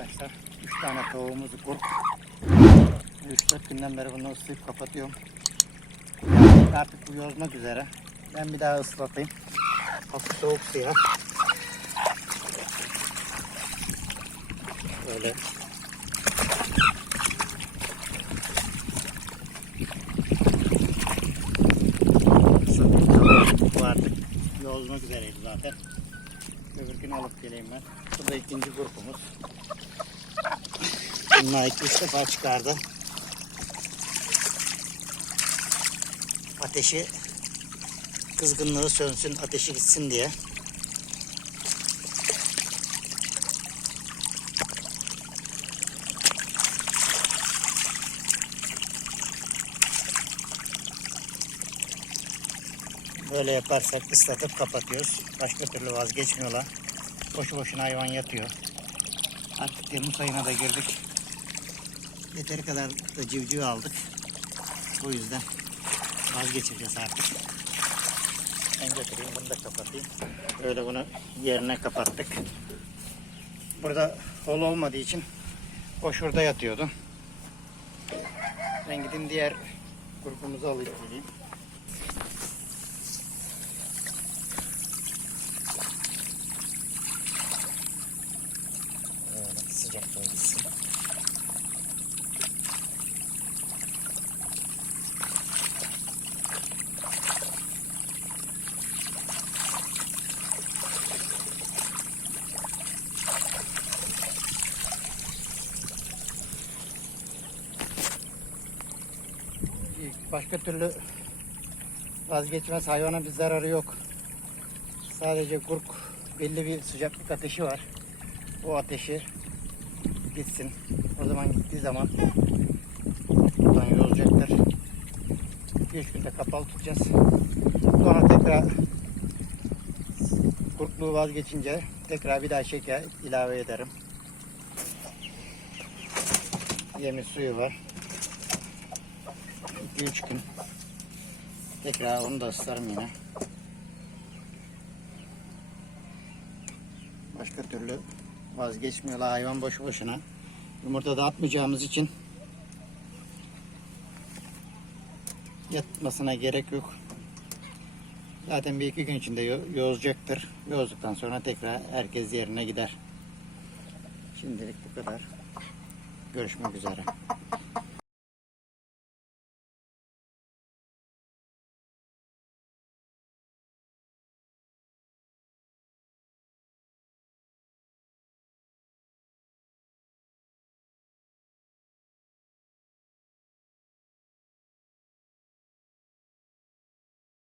arkadaşlar. 3 tane tavuğumuzu kurt. 3-4 günden beri bunu ıslayıp kapatıyorum. Artık bu yozmak üzere. Ben bir daha ıslatayım. Hafif soğuk suya. Böyle. Bu artık yozmak üzereydi zaten. Öbürkünü alıp geleyim ben. Bu da ikinci grubumuz. Bunlar iki üç defa çıkardı. Ateşi kızgınlığı sönsün, ateşi gitsin diye. Böyle yaparsak ıslatıp kapatıyoruz. Başka türlü vazgeçmiyorlar. Boşu boşuna hayvan yatıyor. Artık Temmuz ayına da girdik. Yeteri kadar da civciv aldık. O yüzden vazgeçeceğiz artık. Ben götüreyim bunu da kapatayım. Böyle bunu yerine kapattık. Burada hol olmadığı için o şurada yatıyordu. Ben gideyim diğer grubumuzu alayım geleyim. Böyle sıcak bölgesi. Başka türlü vazgeçmez hayvana bir zararı yok. Sadece kurk belli bir sıcaklık ateşi var. O ateşi gitsin. O zaman gittiği zaman buradan yolacaktır. 2-3 günde kapalı tutacağız. Sonra tekrar kurtluğu vazgeçince tekrar bir daha şeker ilave ederim. Yemi suyu var. 2-3 gün. Tekrar onu da ıslarım yine. Başka türlü vazgeçmiyorlar hayvan boşu boşuna. Yumurta da atmayacağımız için yatmasına gerek yok. Zaten bir iki gün içinde yo- yozacaktır. Yozduktan sonra tekrar herkes yerine gider. Şimdilik bu kadar. Görüşmek üzere.